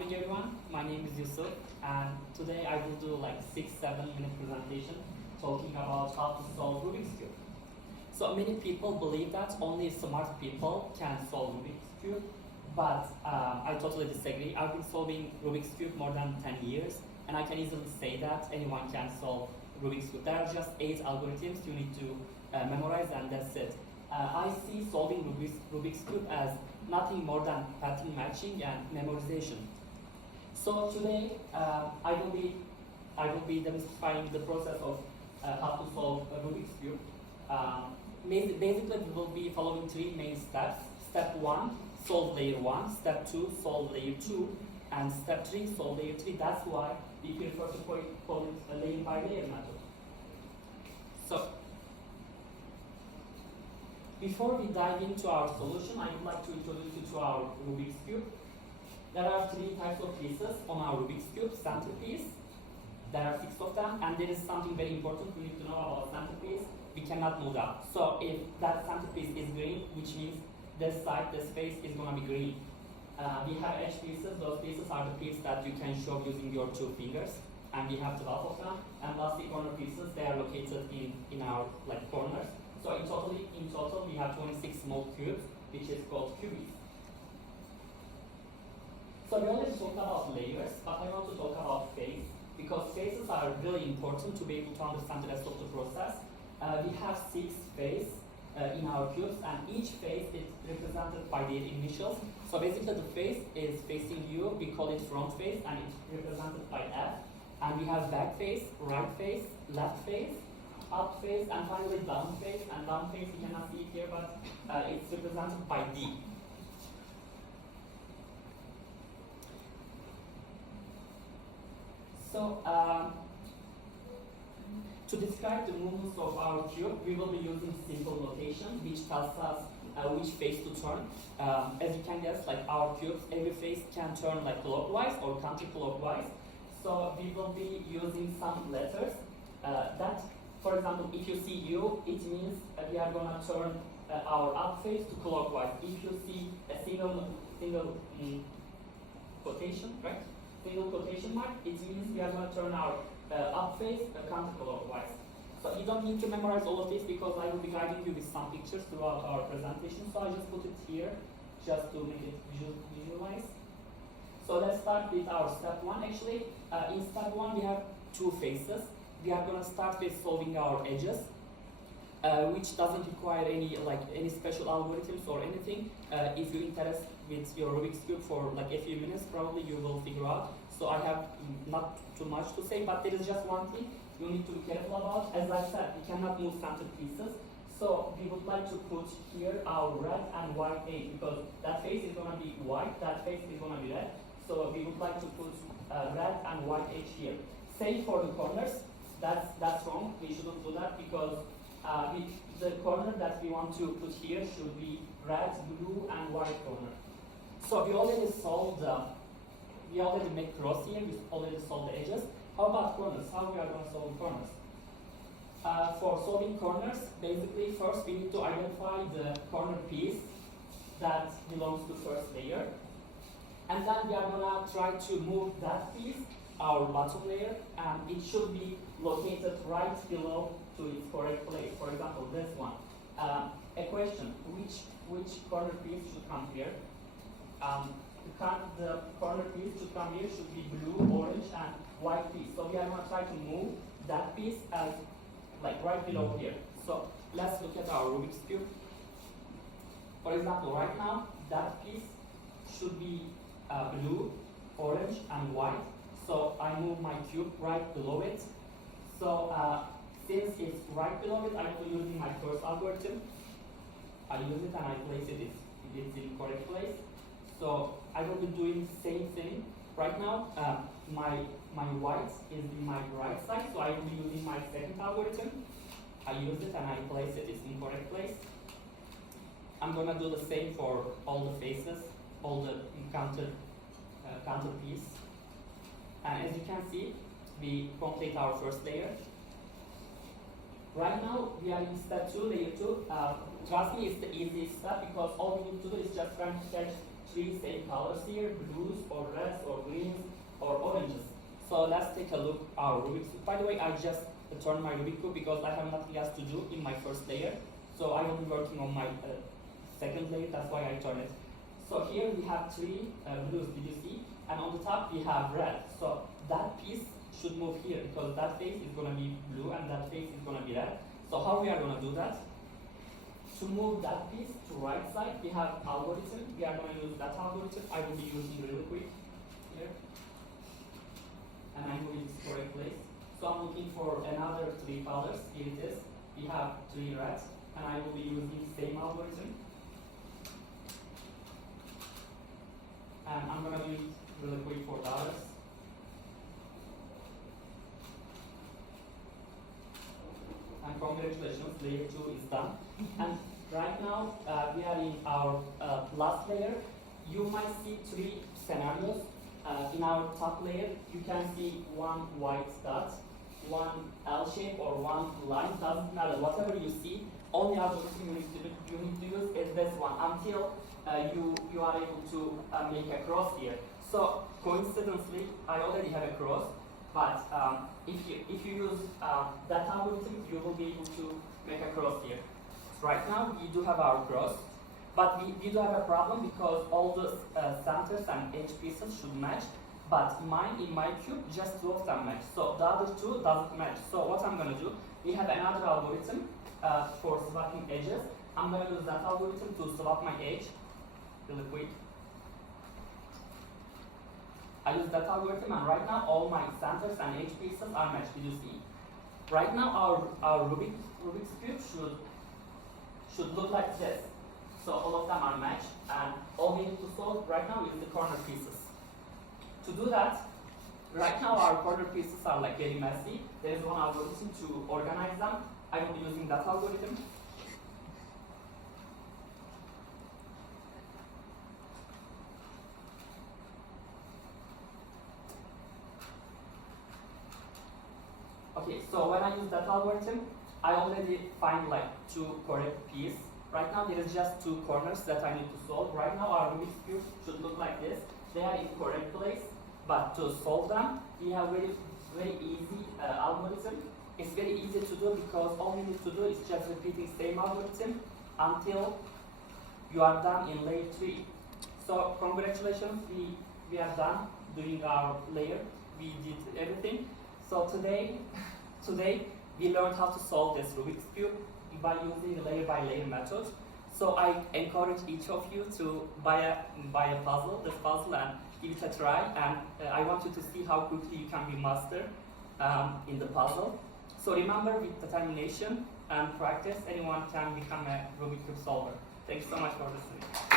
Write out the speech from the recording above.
morning everyone, my name is Yusuf and today I will do like 6-7 minute presentation talking about how to solve Rubik's Cube. So many people believe that only smart people can solve Rubik's Cube, but I totally disagree. I've been solving Rubik's Cube more than 10 years and I can easily say that anyone can solve Rubik's Cube. There are just 8 algorithms you need to memorize and that's it. I see solving Rubik's Cube as nothing more than pattern matching and memorization. So today I will be demystifying the process of how to solve a Rubik's Cube. Basically, we will be following 3 main steps. Step 1, solve layer 1. Step 2, solve layer 2. And step 3, solve layer 3. That's why we prefer to call it a layer by layer method. So, before we dive into our solution, I would like to introduce you to our Rubik's Cube. There are 3 types of pieces on our Rubik's Cube. Centerpiece, there are 6 of them, and there is something very important we need to know about centerpiece. We cannot move that. So if that centerpiece is green, which means this side, this face is going to be green. We have edge pieces. Those pieces are the pieces that you can show using your 2 fingers, and we have 12 of them. And lastly, corner pieces, they are located in our corners. So in total, we have 26 small cubes, which is called cubies. So we already talked about layers, but I want to talk about face, because faces are really important to be able to understand the rest of the process. We have 6 faces in our cubes, and each face is represented by their initials. So basically the face is facing you, we call it front face, and it's represented by F. And we have back face, right face, left face, up face, and finally down face. And down face, you cannot see it here, but it's represented by D. So, to describe the movements of our cube, we will be using simple notation, which tells us which face to turn. As you can guess, our cubes, every face can turn clockwise or counterclockwise. So we will be using some letters that, for example, if you see U, it means we are going to turn our up face to clockwise. If you see a single quotation, right? Single quotation mark, it means we are going to turn our up face counterclockwise. So you don't need to memorize all of this because I will be guiding you with some pictures throughout our presentation. So I just put it here just to make it visualize. So let's start with our step 1. Actually, in step 1 we have 2 faces. We are going to start with solving our edges, which doesn't require any special algorithms or anything. If you're interested with your Rubik's Cube for a few minutes, probably you will figure out. So I have not too much to say, but there is just one thing you need to be careful about. As I said, we cannot move center pieces. So we would like to put here our red and white edge, because that face is going to be white, that face is going to be red. So we would like to put red and white edge here. Same for the corners. That's wrong. We shouldn't do that because the corner that we want to put here should be red, blue, and white corner. So we already solved. We already made cross here. We already solved the edges. How about corners? How we are going to solve corners? For solving corners, basically first we need to identify the corner piece that belongs to first layer, and then we are going to try to move that piece, our bottom layer, and it should be located right below to its correct place. For example, this one. A question: which corner piece should come here? The corner piece should come here should be blue, orange, and white piece. So we are going to try to move that piece as right below here. So let's look at our Rubik's Cube. For example, right now that piece should be blue, orange, and white. So I move my cube right below it. So since it's right below it, I will be using my first algorithm. I use it and I place it in the correct place. So I will be doing the same thing. Right now, my white is in my right side, so I will be using my second algorithm. I use it and I place it in the correct place. I'm gonna do the same for all the faces, all the counter piece. And as you can see, we complete our first layer. Right now, we are in step 2, layer 2. Trust me, it's the easiest step because all we need to do is just try to three same colors here, blues or reds or greens or oranges. So let's take a look at our Rubik's Cube. By the way, I just turned my Rubik's Cube because I have nothing else to do in my first layer. So I will be working on my second layer, that's why I turned it. So here we have three blues, did you see? And on the top we have red. So that piece should move here because that face is going to be blue and that face is going to be red. So how we are going to do that? To move that piece to right side, we have algorithm. We are going to use that algorithm. I will be using really quick here. And I'm moving this correct place. So I'm looking for another three colors. Here it is. We have three reds. And I will be using same algorithm. And I'm going to use really quick for the others. And congratulations, layer 2 is done. And right now, we are in our last layer. You might see three scenarios. In our top layer, you can see one white dot, one L shape, or one line, doesn't matter. Whatever you see, only algorithm you need to use is this one until you are able to make a cross here. So coincidentally, I already have a cross, but if you use that algorithm, you will be able to make a cross here. So right now, we do have our cross, but we do have a problem because all the centers and edge pieces should match, but in my cube, just two of them match. So the other two doesn't match. So what I'm going to do, we have another algorithm for swapping edges. I'm going to use that algorithm to swap my edge really quick. I use that algorithm, and right now all my centers and edge pieces are matched. Did you see? Right now our Rubik's Cube should look like this. So all of them are matched, and all we need to solve right now is the corner pieces. To do that, right now our corner pieces are like very messy. There is one algorithm to organize them. I will be using that algorithm. Okay, so when I use that algorithm, I already find like two correct pieces. Right now there is just two corners that I need to solve. Right now our Rubik's Cube should look like this. They are in correct place, but to solve them, we have very easy algorithm. It's very easy to do because all you need to do is just repeating same algorithm until you are done in layer 3. So congratulations, we are done doing our layer. We did everything. So today we learned how to solve this Rubik's Cube by using the layer by layer method. So I encourage each of you to buy a puzzle, this puzzle, and give it a try. And I want you to see how quickly you can be master in the puzzle. So remember, with determination and practice, anyone can become a Rubik's Cube solver. Thanks so much for listening.